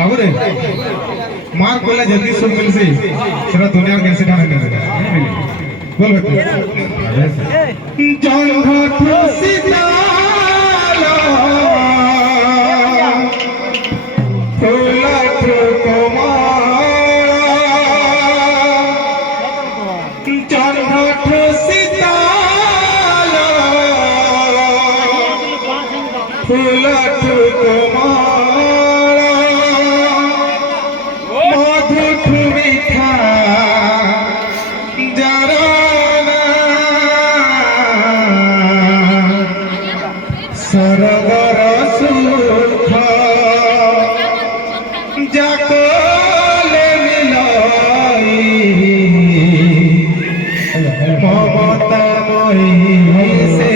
बाबूरे मार कोला जल्दी सुन मिल से तेरा दुनिया कैसे ठाने कर रहा है बोल बेटा जान घाट सीताला कोला ठुकमा जान घाट सीताला कोला ठुकमा सरवर सुख जाकोले मिलाई ममतामयी से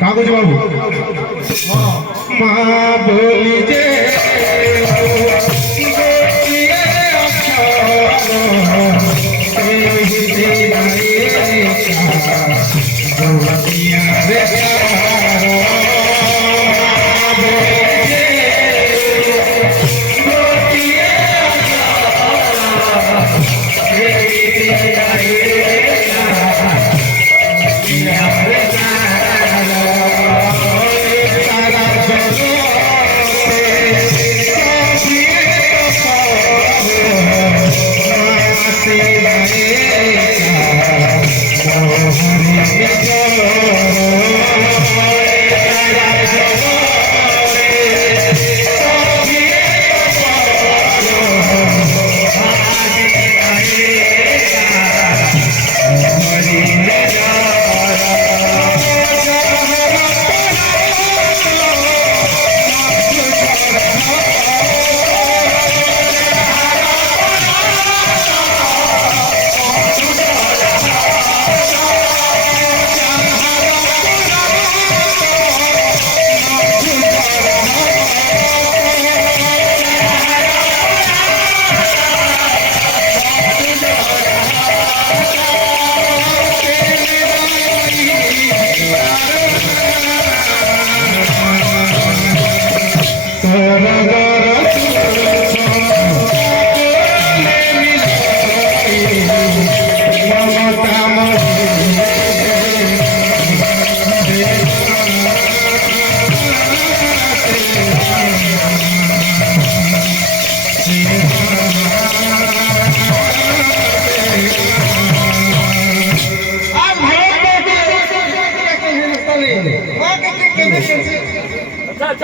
कागज बाबू माँ बोली जे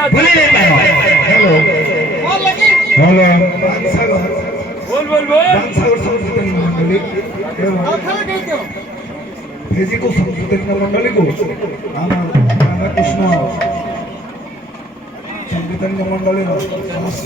बोले नहीं पाए हेलो बोल लगी हेलो बोल बोल बोल भेजिको संस्कृति मंडली को कृष्ण संगीतन मंडली समस्त